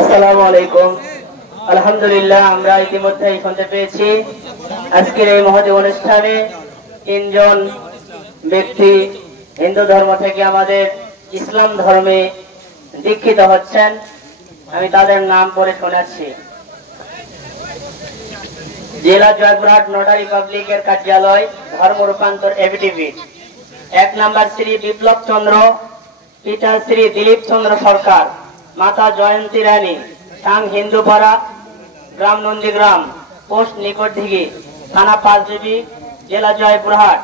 আসসালামু আলাইকুম। আলহামদুলিল্লাহ, আমরা ইতিমধ্যেই শুনতে পেয়েছি আজকের এই মহৎ অনুষ্ঠানে তিনজন ব্যক্তি হিন্দু ধর্ম থেকে আমাদের ইসলাম ধর্মে দীক্ষিত হচ্ছেন। আমি তাদের নাম পড়ে শোনাচ্ছি। জেলা জয়পুরহাট নোটারি পাবলিকের কার্যালয়, ধর্ম রূপান্তর এফিডেভিট। 1 নম্বর শ্রী বিপ্লব চন্দ্র, পিতা শ্রী দিলীপ চন্দ্র সরকার, মাতা জয়ন্তী রানী, সাং হিন্দুপাড়া, গ্রাম নন্দীগ্রাম, পোস্ট নিকটদিঘি, থানা পাঁচবিবি, জেলা জয়পুরহাট।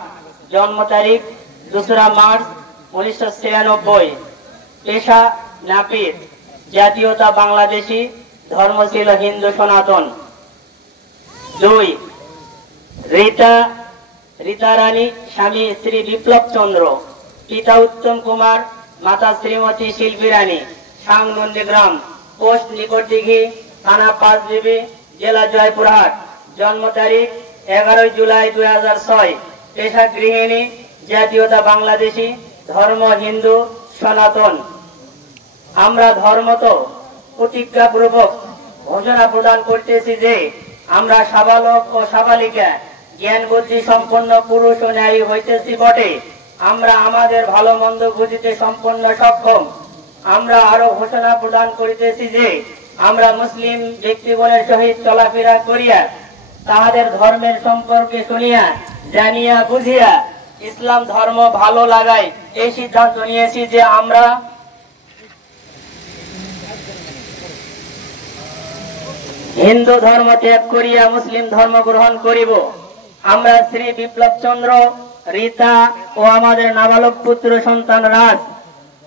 জন্ম তারিখ 2 মার্চ 1996। পেশা নাপিত, জাতীয়তা বাংলাদেশি, ধর্ম ছিল হিন্দু সনাতন। 2 রীতা রানী, স্বামী শ্রী বিপ্লব চন্দ্র, পিতা উত্তম কুমার, মাতা শ্রীমতী শিল্পী রানী, সাং নন্দীগ্রাম, পোস্ট নিকটদিঘি, থানা পাঁচবিবি, জেলা জয়পুরহাট। জন্ম তারিখ 11 জুলাই 2006। পেশা গৃহিণী, জাতীয়তা বাংলাদেশি, ধর্ম হিন্দু সনাতন। আমরা ধর্মত প্রতিজ্ঞাপূর্বক ঘোষণা প্রদান করতেছি যে আমরা সাবালক ও সাবালিকা, জ্ঞান বুদ্ধি সম্পন্ন পুরুষ ও নারী হইতেছি বটে। আমরা আমাদের ভালো মন্দ বুঝিতে সম্পূর্ণ সক্ষম। আমরা আরো ঘোষণা প্রদান করিতেছি যে আমরা মুসলিম ব্যক্তিগণের সহিত চলাফেরা করিয়া তাহাদের ধর্মের সম্পর্কে শুনিয়া জানিয়া বুঝিয়া ইসলাম ধর্ম ভালো লাগাই এই সিদ্ধান্ত নিয়েছি যে আমরা হিন্দু ধর্ম ত্যাগ করিয়া মুসলিম ধর্ম গ্রহণ করিব। আমরা শ্রী বিপ্লব চন্দ্র, রীতা ও আমাদের নাবালক পুত্র সন্তান রাজ,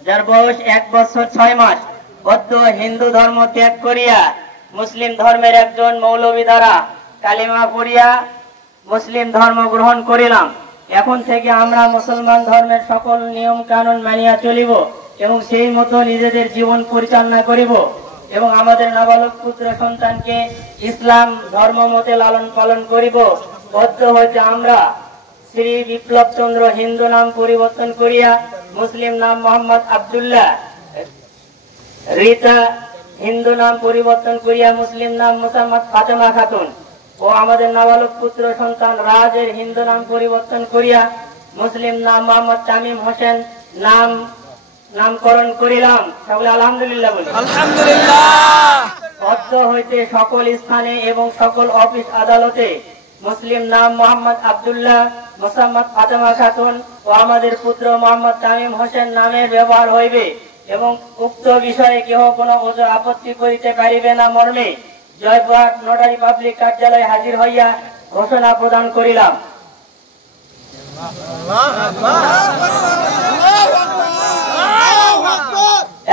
যার বয়স 1 বছর 6 মাস, বৌদ্ধ হিন্দু ধর্ম ত্যাগ করিয়া মুসলিম ধর্মের একজন মৌলবী দ্বারা কালিমা পড়িয়া মুসলিম ধর্ম গ্রহণ করিলাম। এখন থেকে আমরা মুসলমান ধর্মের সকল নিয়ম কানুন মানিয়া চলিব এবং সেই মতো নিজেদের জীবন পরিচালনা করিব এবং আমাদের নাবালক পুত্র সন্তানকে ইসলাম ধর্ম মতে লালন পালন করিব। বৌদ্ধ হইতে আমরা শ্রী বিপ্লব চন্দ্র হিন্দু নাম পরিবর্তন করিয়া মুসলিম নাম মোহাম্মদ আব্দুল্লাহ, রীতা হিন্দু নাম পরিবর্তন করিয়া মুসলিম নাম মুসাম্মদ ফাতেমা খাতুন ও আমাদের নাবালক পুত্র সন্তান রাজের হিন্দু নাম পরিবর্তন করিয়া মুসলিম নাম মোহাম্মদ তামিম হোসেন নামকরণ করিলাম। সকলে আলহামদুলিল্লাহ বলি। আলহামদুলিল্লাহ। বৌদ্ধ হইতে সকল স্থানে এবং সকল অফিস আদালতে মুসলিম নাম মোহাম্মদ আব্দুল্লাহ, মুসাম্মদ ফাতেমা খাতুন ও আমাদের পুত্র মোহাম্মদ তামিম হোসেন নামের ব্যবহার হইবে এবং উক্ত বিষয়ে কেহ কোনো ওজোর আপত্তি করিতে পারিবে না মর্মে জয়পুরহাট নোটারি পাবলিক কার্যালয়ে হাজির হইয়া ঘোষণা প্রদান করিলাম।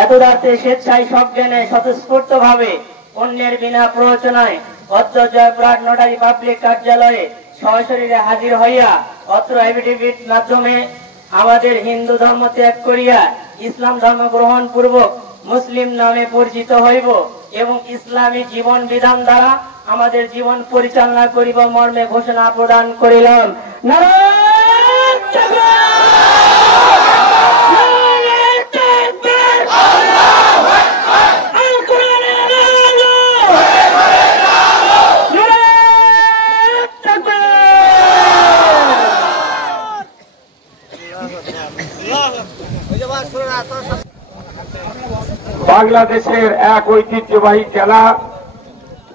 এতদার্থে স্বেচ্ছায় সজ্ঞানে স্বতঃস্ফূর্ত ভাবে অন্যের বিনা প্ররোচনায় অত্র জয়পুরহাট নোটারি পাবলিক কার্যালয়ে সশরীরে হাজির হইয়া অত্র এফিডেভিট মাধ্যমে আমাদের হিন্দু ধর্ম ত্যাগ করিয়া ইসলাম ধর্ম গ্রহণ পূর্বক মুসলিম নামে পরিচিত হইব এবং ইসলামী জীবন বিধান দ্বারা আমাদের জীবন পরিচালনা করিব মর্মে ঘোষণা প্রদান করিলাম। নারায়ণ তাকবীর! বাংলাদেশের এক ঐতিহ্যবাহী জেলা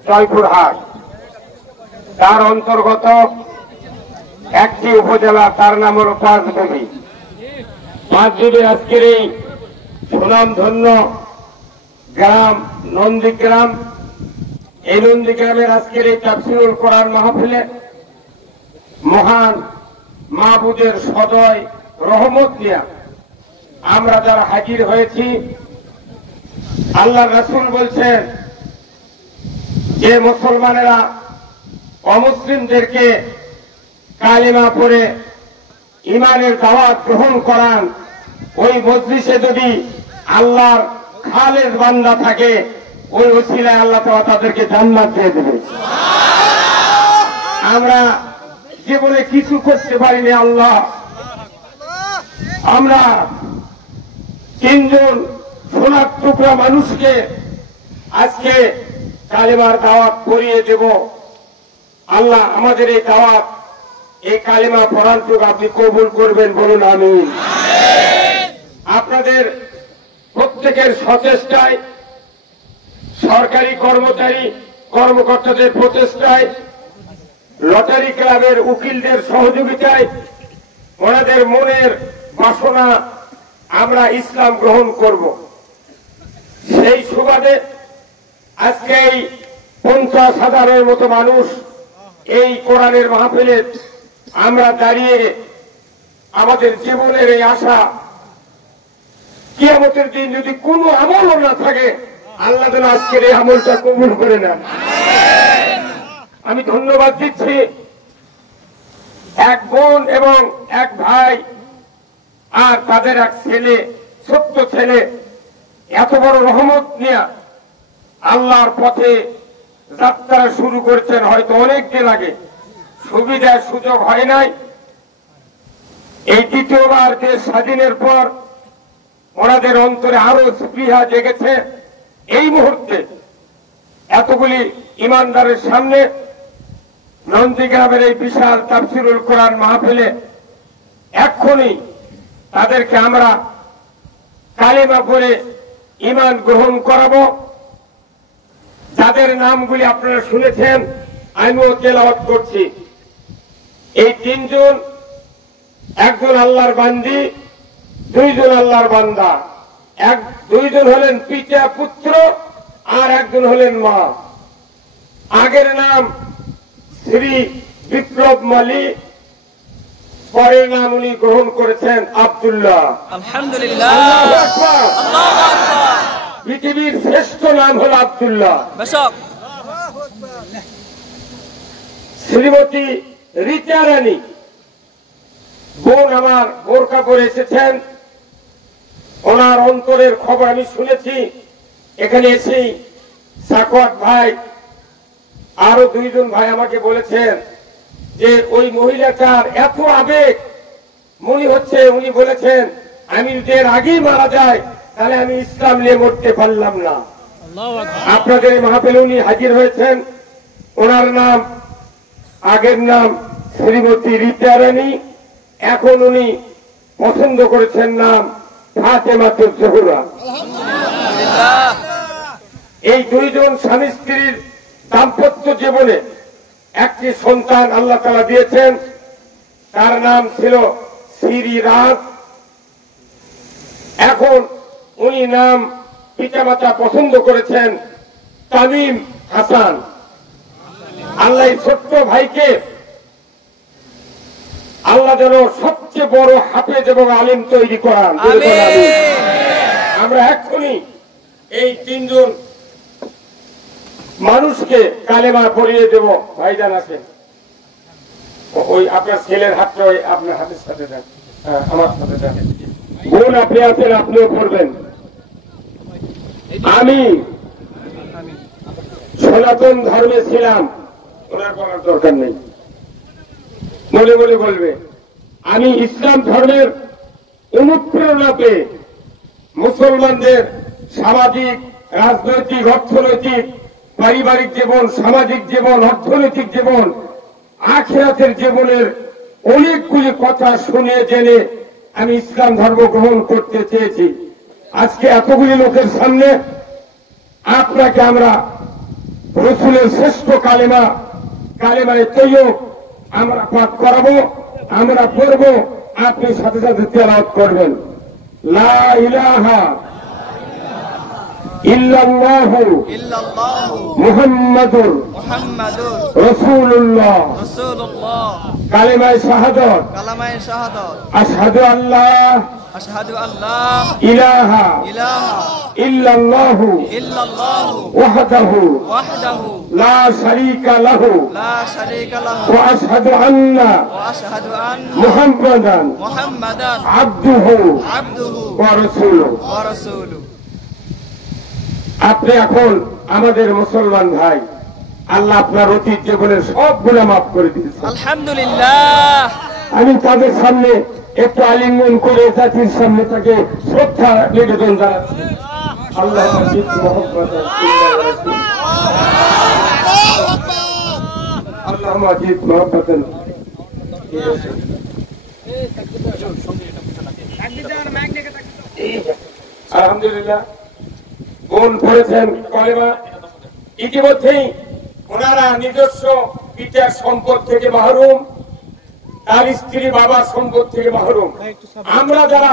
জয়পুরহাট, তার অন্তর্গত একটি উপজেলা, তার নাম হল পাঁচবিবি। পাঁচবিবি আজকের এই সুনামধন্য গ্রাম নন্দীগ্রাম, এই নন্দীগ্রামের আজকের এই তাফসীরুল কোরআন মাহফিলে মহান মাহবুদের সদয় রহমত নিয়ে আমরা যারা হাজির হয়েছি, আল্লাহ রাসূল বলছেন যে মুসলমানেরা অমুসলিমদেরকে কালিমা পড়ে ইমানের দাওয়াত গ্রহণ করান, ওই মজলিসে যদি আল্লাহর খালেস বান্দা থাকে, ওই ওসিলায় আল্লাহ তাআলা তাদেরকে জান্নাত দিয়ে দেবে। আমরা জীবনে কিছু করতে পারিনি আল্লাহ, আমরা তিনজন সোনার টুকরা মানুষকে আজকে কালেমার দাওয়াত পড়িয়ে দেব। আল্লাহ আমাদের এই দাওয়াত, এই কালেমা পড়ানটুক আপনি কবুল করবেন, বলুন আমিন। আপনাদের প্রত্যেকের সচেষ্টায়, সরকারি কর্মচারী কর্মকর্তাদের প্রচেষ্টায়, লটারি ক্লাবের উকিলদের সহযোগিতায়, ওনাদের মনের বাসনা আমরা ইসলাম গ্রহণ করব, সেই সুবাদে আজকে এই 50,000-এর মতো মানুষ এই কোরআনের মাহফিলে আমরা দাঁড়িয়ে আমাদের জীবনের এই আশা, কিয়ামতের দিন যদি কোনো আমলও না থাকে, আল্লাহ যেন আজকের এই আমলটা কবুল করে নেন। আমি ধন্যবাদ দিচ্ছি এক বোন এবং এক ভাই আর তাদের এক ছেলে, ছোট্ট ছেলে, এত বড় রহমত নিয়ে আল্লাহর পথে যাত্রা শুরু করেছেন। হয়তো অনেক দিন আগে সুবিধার সুযোগ হয় নাই, এই দ্বিতীয়বার দেশ স্বাধীনের পর ওনাদের অন্তরে আরো স্পৃহা জেগেছে। এই মুহূর্তে এতগুলি ইমানদারের সামনে নন্দীগ্রামের এই বিশাল তাফসিরুল কোরআন মাহফিলে এক্ষুনি তাদেরকে আমরা কালেমা পড়ে ঈমান গ্রহণ করাবো। যাদের নামগুলি আপনারা শুনেছেন, আমিও তেলাওয়াত করছি। এই তিনজন, একজন আল্লাহর বান্দি, দুইজন আল্লাহর বান্দা, দুইজন হলেন পিতা পুত্র আর একজন হলেন মা। আগের নাম শ্রী বিপ্লব মালিক, পরের নাম উনি গ্রহণ করেছেন আব্দুল্লাহ। আলহামদুলিল্লাহ, আল্লাহু আকবার। আল্লাহু আকবার। পৃথিবীর শ্রেষ্ঠ নাম হল আব্দুল্লাহ। শ্রীমতী রিচা রানী বোন আমার বোরকা পরে এসেছেন, ওনার অন্তরের খবর আমি শুনেছি। এখানে এসেই সাকওয়াত ভাই আরো দুইজন ভাই আমাকে বলেছেন যে ওই মহিলাটার এত আবেগ, মনে হচ্ছে উনি বলেছেন আমি যদি এর আগেই মারা যায় তাহলে আমি ইসলাম নিয়ে মরতে পারলাম না। আপনাদের মাহফিলে উনি হাজির হয়েছেন। ওনার নাম, আগের নাম শ্রীমতী রিচা রানী, এখন উনি পছন্দ করেছেন নাম ফাতেমাতুজ জোহরা। এই দুইজন স্বামী স্ত্রীর দাম্পত্য জীবনে একটি সন্তান আল্লাহ তাআলা দিয়েছেন, তার নাম ছিল শ্রীরাজ। এখন উনি নাম পিতামাতা পছন্দ করেছেন তামিম হাসান। আল্লাহ ছোট্ট ভাইকে আল্লাহ যেন সবচেয়ে বড় হাফেজ এবং আলিম তৈরি করান। আমরা এক্ষুনি এই তিনজন মানুষকে কালেমা পড়িয়ে দেব। ভাইজান আছেন, ওই আপনার ছেলের হাতটা ওই আপনার হাতের সাথে দেন, আমার সাথে দেন। বোন আপনি আছেন, আপনিও করবেন। আমি সনাতন ধর্মে ছিলাম, ওনার বলার দরকার নেই, মনে মনে বলবে। আমি ইসলাম ধর্মের অনুপ্রেরণা পেয়ে মুসলমানদের সামাজিক, রাজনৈতিক, অর্থনৈতিক, পারিবারিক জীবন, সামাজিক জীবন, অর্থনৈতিক জীবন, আখিরাতের জীবনের অনেকগুলি কথা শুনে জেনে আমি ইসলাম ধর্ম গ্রহণ করতে চেয়েছি। আজকে এতগুলি লোকের সামনে আপনাকে আমরা রাসূলের শ্রেষ্ঠ কালেমা, কালেমায়ে তাইয়্যিব আমরা পাঠ করাবো, আমরা পড়ব, আপনি সাথে সাথে তেলাওয়াত করবেন। লা ইলাহা ইল্লাল্লাহু মুহাম্মাদুর রাসূলুল্লাহ। কালেমায়ে শাহাদাত, আশহাদু আল্লা ইলাহা ইল্লাল্লাহু ওয়াহদাহু লা শারীকা লাহু ওয়া আশহাদু আন্না মুহাম্মাদান আবদুহু ওয়া রাসূলুহু। আপনি এখন আমাদের মুসলমান ভাই, আল্লাহ আপনার অতীত জীবনের সব গুনাহ মাফ করে দিয়েছেন, আলহামদুলিল্লাহ। আমি তাদের সামনে একটু আলিঙ্গন করে জাতির সামনে তাকে শ্রদ্ধা নিবেদন জানাচ্ছি। আল্লাহ মজিদ মোহাম্মদান আল্লাহ মজিদ মোহাম্মদান আলহামদুলিল্লাহ বোন পড়েছেন কলেমা। ইতিমধ্যেই ওনারা নিজস্ব পিতার সম্পদ থেকে মাহরুম, তার স্ত্রী বাবার সম্পদ থেকে মাহরুম। আমরা যারা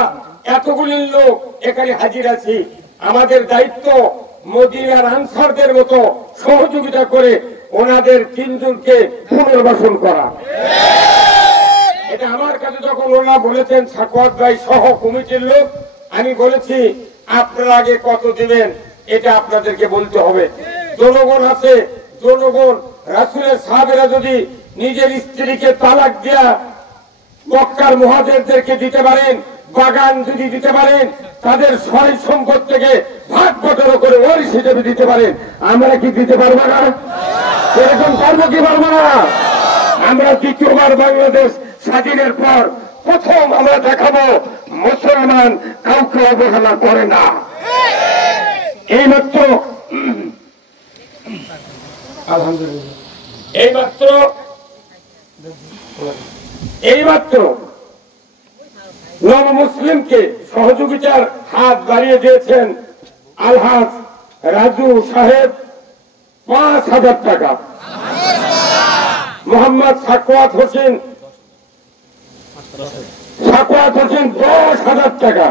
এতগুলি লোক এখানে হাজির আছি, আমাদের দায়িত্ব মদিনার আনসারদের মতো সহযোগিতা করে ওনাদের তিনজনকে পুনর্বাসন করা। এটা আমার কাছে যখন ওনারা বলেছেন সাকওয়াত ভাই সহ কমিটির লোক, আমি বলেছি আপনারা আগে কত দিবেন এটা আপনাদেরকে বলতে হবে। জনগণ আছে, জনগণ রাসূলের সাহাবীরা যদি নিজের স্ত্রীকে তালাক দেয়া মক্কার মুহাজিরদেরকে দিতে পারেন, বাগান যদি দিতে পারেন, তাদের সয় সম্পদ থেকে ভাগ বটরা করে ওয়ারিশ হিসেবে দিতে পারেন, আমরা কি দিতে পারবো না? এরকম পারবো কি পারবো না? আমরা দ্বিতীয়বার বাংলাদেশ স্বাধীনের পর প্রথম আমরা দেখাবো মুসলমান কাউকে অবহেলা করে না। এইমাত্র আলহামদুলিল্লাহ এইমাত্র নব মুসলিমকে সহযোগিতার হাত বাড়িয়ে দিয়েছেন আলহাজ রাজু সাহেব ৫,০০০ টাকা, মোহাম্মদ সাকওয়াত হোসেন ১০,০০০ টাকা।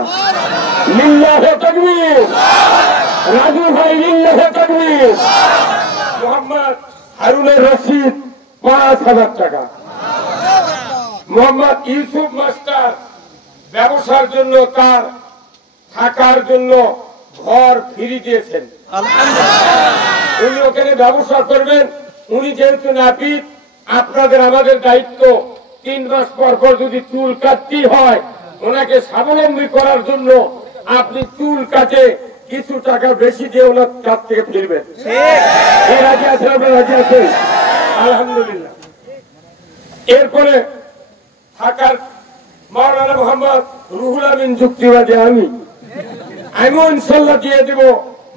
লিল্লাহে তাকবীর। রাজু ভাই লিল্লাহে তাকবীর। মোহাম্মদ হারুনের রশিদ ৫,০০০ টাকা। মোহাম্মদ ইউসুফ মাস্টার ব্যবসার জন্য, তার থাকার জন্য ঘর ফ্রি দিয়েছেন। উনি ওখানে ব্যবসা করবেন। উনি যেহেতু নাপিত, আপনাদের আমাদের দায়িত্ব ৩ মাস পর পর যদি চুল কাটতেই হয়, ওনাকে স্বাবলম্বী করার জন্য আপনি চুল কাটে কিছু টাকা বেশি দিয়ে ওনার কাছ থেকে ফিরবেন। রাজি আছেন? আপনার রাজি আছেন? আলহামদুলিল্লাহ। এরপরে থাকার মাওলানা মোহাম্মদ রুহুল আমিন যুক্তিবাদী আমিও ইনশাল্লাহ দিয়ে দেব।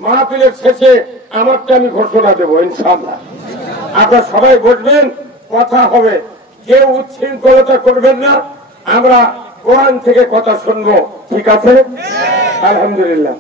মাহফিলের শেষে আমারটা আমি ঘোষণা দেবো ইনশাল্লাহ। আপনারা সবাই বসবেন, কথা হবে, কেউ উচ্ছৃঙ্খলতা করবেন না। আমরা কোরআন থেকে কথা শুনবো, ঠিক আছে? আলহামদুলিল্লাহ।